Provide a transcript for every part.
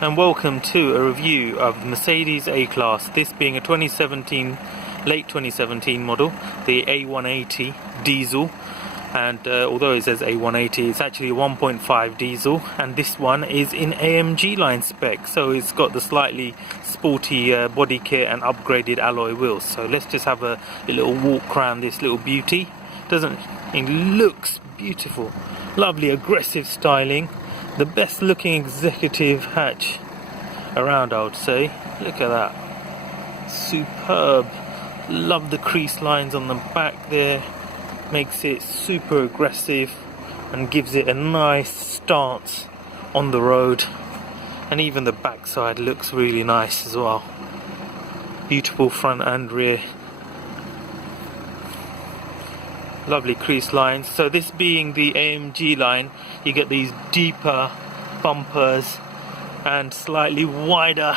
and welcome to a review of Mercedes A-Class, this being a late 2017 model, the A180 diesel. And although it says A180, it's actually a 1.5 diesel, and this one is in AMG line spec, so it's got the slightly sporty body kit and upgraded alloy wheels. So let's just have a little walk around this little beauty. It looks beautiful, lovely aggressive styling, the best looking executive hatch around, I would say. Look at that, superb. Love the crease lines on the back there, makes it super aggressive and gives it a nice stance on the road. And even the backside looks really nice as well. Beautiful front and rear, lovely crease lines. So this being the AMG line, you get these deeper bumpers and slightly wider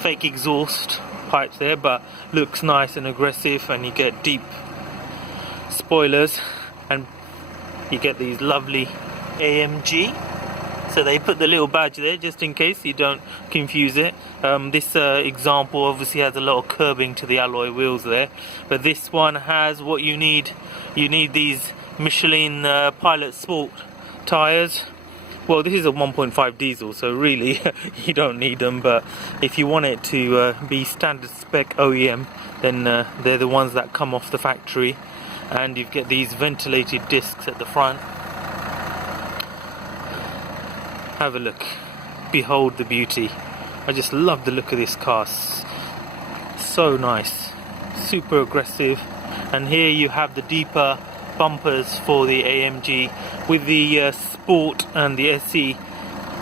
fake exhaust pipes there, but looks nice and aggressive, and you get deep spoilers, and you get these lovely AMG. So they put the little badge there just in case you don't confuse it. This example obviously has a lot of curbing to the alloy wheels there, but this one has what you need. You need these Michelin Pilot Sport tires. Well, this is a 1.5 diesel, so really you don't need them, but if you want it to be standard spec OEM, then they're the ones that come off the factory. And you get these ventilated discs at the front. Have a look, behold the beauty. I just love the look of this car, so nice, super aggressive. And here you have the deeper bumpers for the AMG with the Sport and the SE.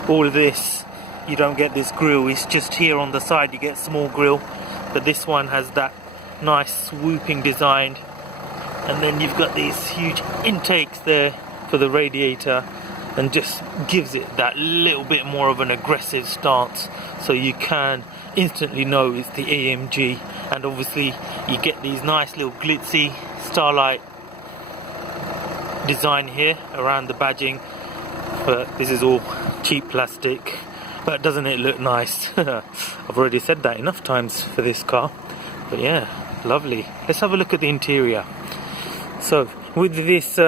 All of this, you don't get this grille, it's just here on the side you get small grille, but this one has that nice swooping design. And then you've got these huge intakes there for the radiator, and just gives it that little bit more of an aggressive stance, so you can instantly know it's the AMG. And obviously you get these nice little glitzy starlight design here around the badging, but this is all cheap plastic, but doesn't it look nice? I've already said that enough times for this car, but yeah, lovely. Let's have a look at the interior. So with this,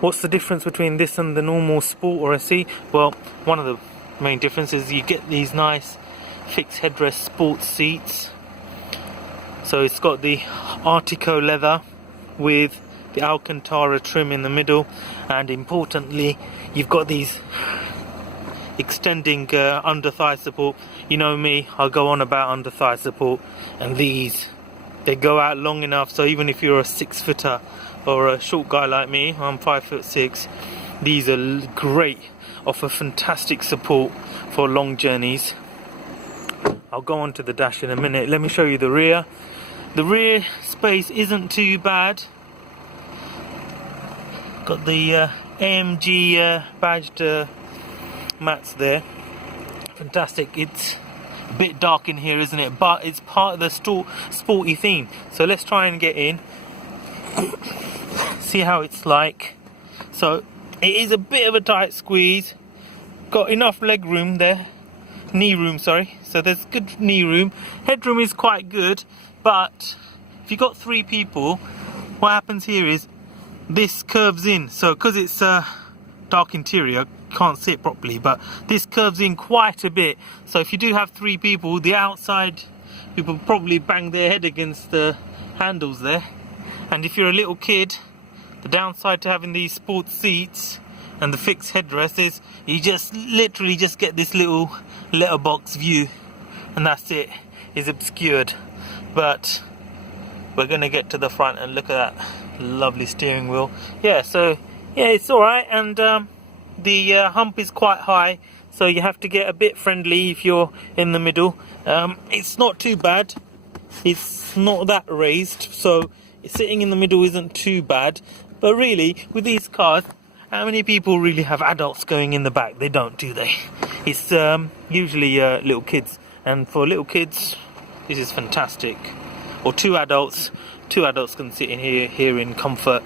what's the difference between this and the normal Sport or SE? Well, one of the main differences is you get these nice fixed headrest sport seats. So it's got the Artico leather with the Alcantara trim in the middle, and importantly you've got these extending under thigh support. You know me, I'll go on about under thigh support, and these, they go out long enough, so even if you're a 6-footer or a short guy like me, I'm 5'6", these are great, offer fantastic support for long journeys. I'll go on to the dash in a minute. Let me show you the rear. The rear space isn't too bad. Got the AMG badged mats there. Fantastic. It's a bit dark in here, isn't it? But it's part of the sporty theme. So let's try and get in, see how it's like. So it is a bit of a tight squeeze. Got enough leg room there, knee room, sorry. So there's good knee room. Headroom is quite good, but if you got 3 people, what happens here is this curves in. So because it's a dark interior, can't see it properly, but this curves in quite a bit. So if you do have 3 people, the outside people probably bang their head against the handles there. And if you're a little kid, the downside to having these sport seats and the fixed headrest is you just literally just get this little letterbox view, and that's it, is obscured. But we're gonna get to the front and look at that lovely steering wheel. Yeah, so yeah, it's alright. And the hump is quite high, so you have to get a bit friendly if you're in the middle. It's not too bad, it's not that raised, so sitting in the middle isn't too bad. But really, with these cars, how many people really have adults going in the back? They don't, do they? It's usually little kids, and for little kids this is fantastic. Or two adults can sit in here in comfort.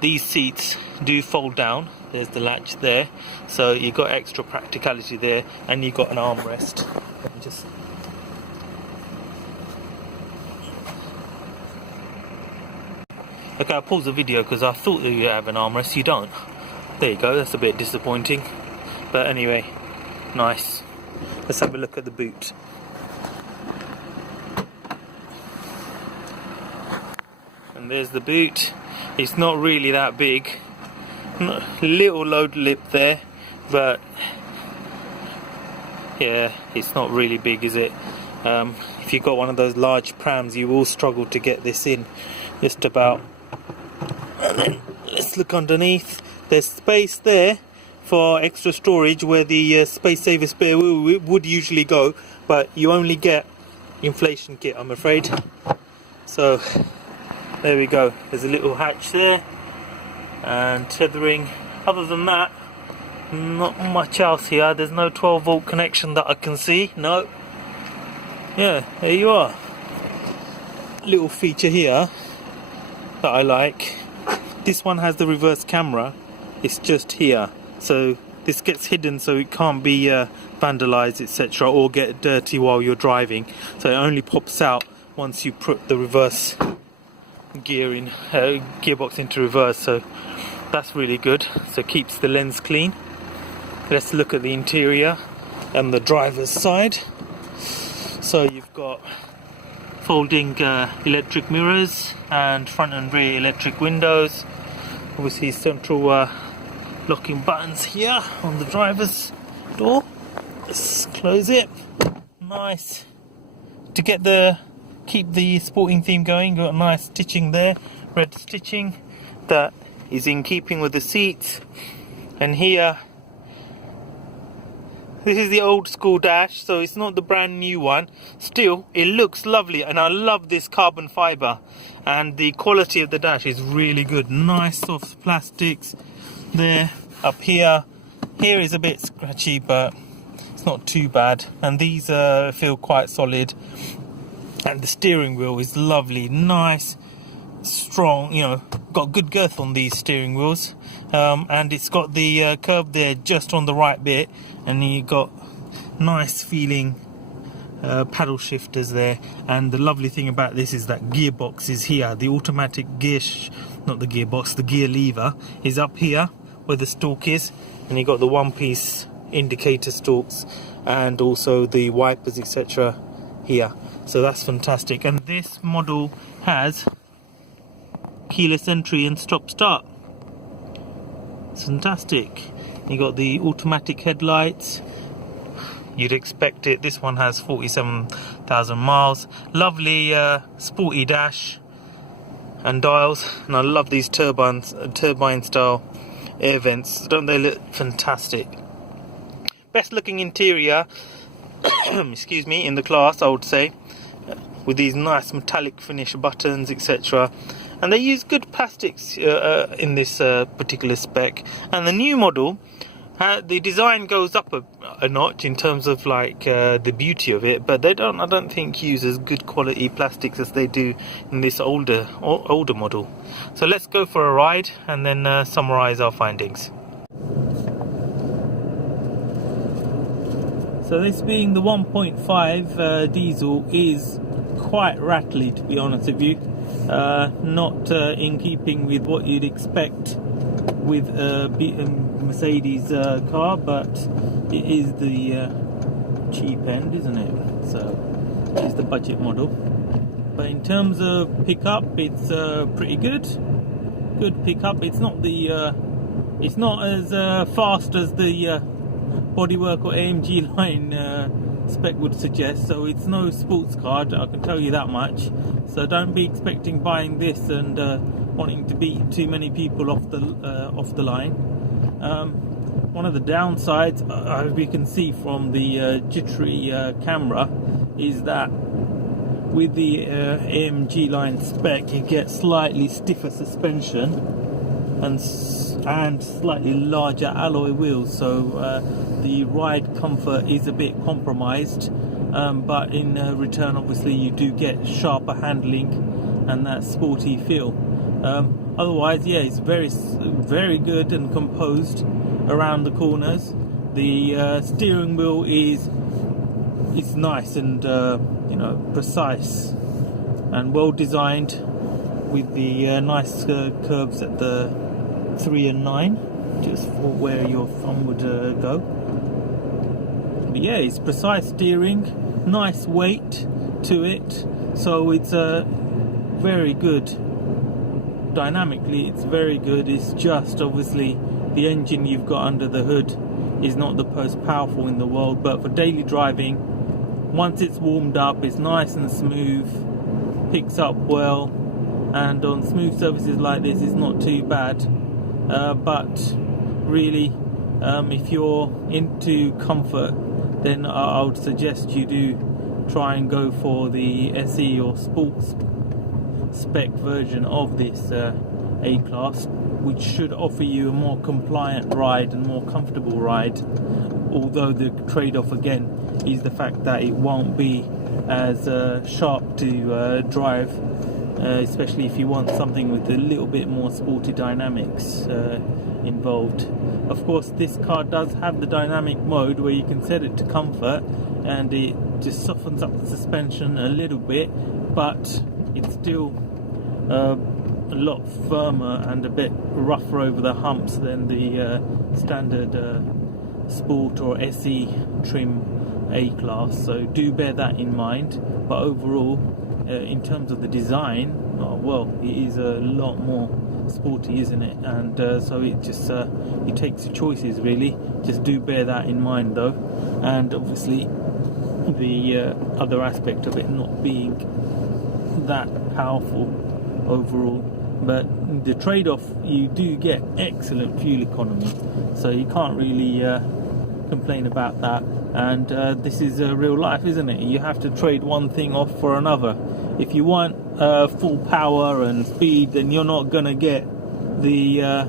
These seats do fold down, There's the latch there, so you got extra practicality there, and you got an armrest. Let me just. Okay, I'll pause the video because I thought that you have an armrest. You don't. There you go. That's a bit disappointing, but anyway, nice. Let's have a look at the boot. And there's the boot. It's not really that big. Little load lip there, but yeah, it's not really big, is it? If you've got one of those large prams, you will struggle to get this in, just about. And then let's look underneath. There's space there for extra storage where the space saver spare wheel would usually go, but you only get inflation kit, I'm afraid. So there we go. There's a little hatch there and tethering. Other than that, not much else here. There's no 12-volt connection that I can see. No. Yeah, there you are. Little feature here that I like. This one has the reverse camera. It's just here, so this gets hidden so it can't be vandalized, etc., or get dirty while you're driving. So it only pops out once you put the reverse gearbox into reverse. So that's really good. So it keeps the lens clean. Let's look at the interior and the driver's side. So you've got folding electric mirrors and front and rear electric windows. Obviously central locking buttons here on the driver's door. Let's close it. Nice. To keep the sporting theme going, got a nice stitching there, red stitching that is in keeping with the seats. And here, this is the old school dash, so it's not the brand new one. Still, it looks lovely, and I love this carbon fiber, and the quality of the dash is really good. Nice soft plastics there. Up here is a bit scratchy, but it's not too bad, and these feel quite solid. And the steering wheel is lovely, nice, strong, you know, got good girth on these steering wheels. And it's got the curve there just on the right bit, and you got nice feeling paddle shifters there. And the lovely thing about this is that gearbox is here. The automatic gear, not the gearbox, the gear lever is up here where the stalk is, and you got the one-piece indicator stalks and also the wipers, etc. here. So that's fantastic. And this model has keyless entry and stop start. It's fantastic. You got the automatic headlights. You'd expect it. This one has 47,000 miles. Lovely sporty dash and dials, and I love these turbine style air vents. Don't they look fantastic? Best looking interior excuse me, in the class, I would say, with these nice metallic finish buttons, etc. And they use good plastics in this particular spec. And the new model, the design goes up a notch in terms of like the beauty of it, but I don't think use as good quality plastics as they do in this older model. So let's go for a ride and then summarize our findings. So this being the 1.5 diesel is quite rattly, to be honest with you. Not in keeping with what you'd expect with a Mercedes car, but it is the cheap end, isn't it? So it's the budget model. But in terms of pickup, it's pretty good. Good pickup. It's not as fast as the bodywork or AMG line spec would suggest, so it's no sports car, I can tell you that much. So don't be expecting buying this and wanting to beat too many people off the line. One of the downsides, as we can see from the jittery camera, is that with the AMG line spec you get slightly stiffer suspension and slightly larger alloy wheels, so the ride comfort is a bit compromised, but in return obviously you do get sharper handling and that sporty feel. otherwise, yeah, it's very good and composed around the corners. The steering wheel is nice and you know, precise and well designed, with the nice curves at the 3 and 9, just for where your thumb would go. But yeah, it's precise steering, nice weight to it, so it's very good. Dynamically, it's very good. It's just obviously the engine you've got under the hood is not the most powerful in the world, but for daily driving, once it's warmed up, it's nice and smooth, picks up well, and on smooth surfaces like this it's not too bad. But really, if you're into comfort, then I would suggest you do try and go for the SE or sports spec version of this A-Class, which should offer you a more compliant ride and more comfortable ride, although the trade-off again is the fact that it won't be as sharp to drive, especially if you want something with a little bit more sporty dynamics involved. Of course, this car does have the dynamic mode where you can set it to comfort, and it just softens up the suspension a little bit, but it's still a lot firmer and a bit rougher over the humps than the standard Sport or SE trim A-Class, so do bear that in mind. But overall, in terms of the design, well, it is a lot more sporty, isn't it? And so it just it takes your choices, really. Just do bear that in mind, though. And obviously the other aspect of it not being that powerful overall, but the trade-off, you do get excellent fuel economy, so you can't really complain about that. And this is real life, isn't it? You have to trade one thing off for another. If you want full power and speed, then you're not gonna get the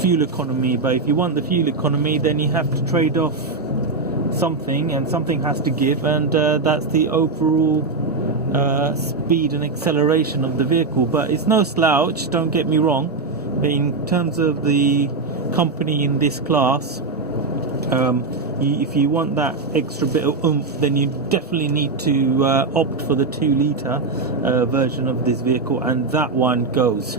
fuel economy. But if you want the fuel economy, then you have to trade off something, and something has to give, and that's the overall speed and acceleration of the vehicle. But it's no slouch, don't get me wrong. But in terms of the company in this class, if you want that extra bit of oomph, then you definitely need to opt for the 2-litre version of this vehicle, and that one goes.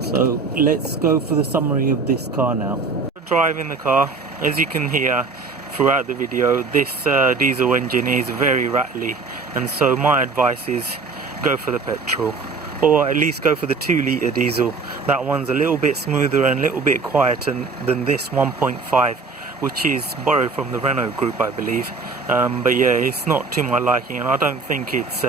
So let's go for the summary of this car now. Driving the car, as you can hear throughout the video, this diesel engine is very rattly, and so my advice is go for the petrol, or at least go for the 2-litre diesel. That one's a little bit smoother and a little bit quieter than this 1.5, which is borrowed from the Renault group, I believe. But yeah, it's not to my liking, and I don't think it's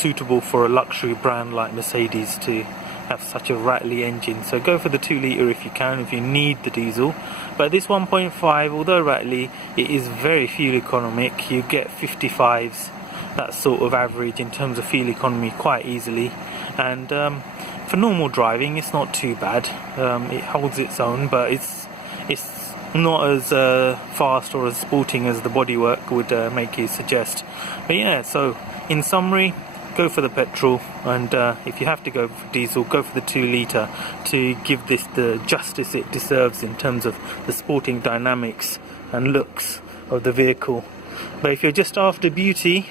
suitable for a luxury brand like Mercedes to have such a rattly engine. So go for the 2-litre if you can, if you need the diesel. But this 1.5, although rattly, it is very fuel economic. You get 55s, that sort of average in terms of fuel economy, quite easily. And for normal driving, it's not too bad. It holds its own, but it's not as fast or as sporting as the bodywork would make you suggest. But yeah, so in summary, go for the petrol, and if you have to go for diesel, go for the 2-litre to give this the justice it deserves in terms of the sporting dynamics and looks of the vehicle. But if you're just after beauty,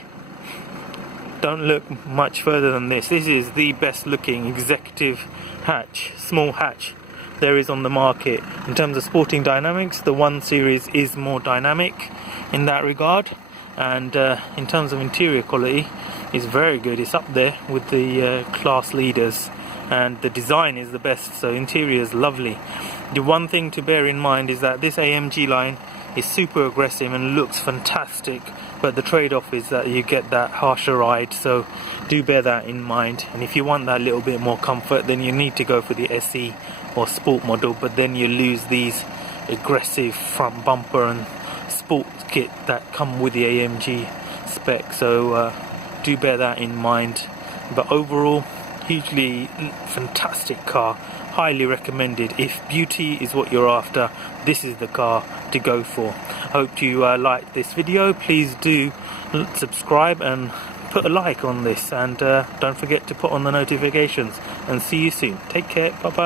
don't look much further than this. This is the best looking executive hatch, small hatch there is on the market. In terms of sporting dynamics, the 1 Series is more dynamic in that regard, and in terms of interior quality, it's very good. It's up there with the class leaders, and the design is the best, so interior is lovely. The one thing to bear in mind is that this AMG line is super aggressive and looks fantastic, but the trade-off is that you get that harsher ride, so do bear that in mind. And if you want that little bit more comfort, then you need to go for the SE or Sport model, but then you lose these aggressive front bumper and sport kit that come with the AMG spec, so do bear that in mind. But overall, hugely fantastic car, highly recommended. If beauty is what you're after, this is the car to go for. I hope you liked this video. Please do subscribe and put a like on this, and don't forget to put on the notifications, and see you soon. Take care. Bye bye.